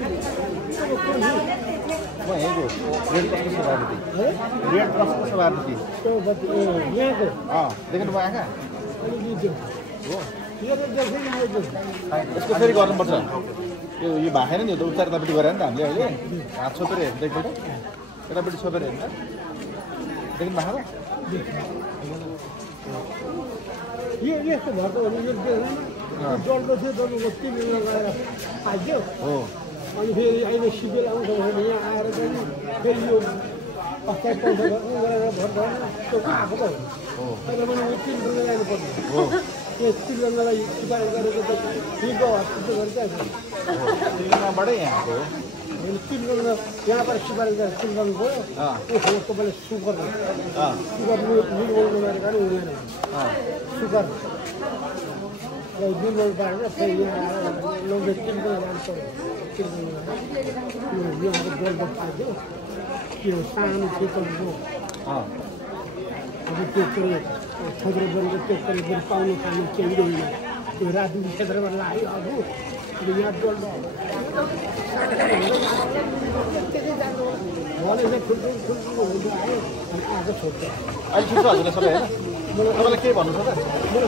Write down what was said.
म यहीँको रेड क्रसको सभापति रेड क्रसको सभापति देख्नु भयो आँखा हो यसको फेरि गर्नुपर्छ यो भागेन नि त उत्तरतापट्टि गरे नि त हामीले अहिले हात छोपेर हेर्नु एकपल्ट यतापट्टि छोपेर हेर्नु देख्नु भएको यस्तो भएको डल्लो थियो डल्लो 3 महिना गएर आइयो हो अनि फेरि अहिले सिबिल आउँछ भने यहाँ आएर चाहिँ फेरि यो पक्का पैसा गरेर भोट गरेर त्यो आएको त हो तर पनि 3 महिना जानुपर्छ हो यो 3 महिनालाई सुधार गरेको त हिजो हस्पिटल गर्छ तिमीबाटै यहाँको 3 महिना यहाँबाट सुधार गरेर 3 महिना गयो त्यो तपाईँले सुगर सुगर निर्मूल गरेर पनि हुँदैन सुगर निर्मूल पारेर फेरि यहाँ आएर लगेर 3 महिना जानुपर्छ यहाँको गोल्ड पाइदियो त्यो सानो खेतहरूको अब त्यो चाहिँ खजरो गरेको त्यो पनि पाउनु खानु केही होइन त्यो राजनीति क्षेत्रमा लाग्यो अब यहाँ गोल्ड भने ठुल्ठुलो हुन्छ आयो अनि आएको छोड्छ अहिले ठिक छ हजुरलाई सबै होइन तपाईँलाई केही भन्नु छ त मेरो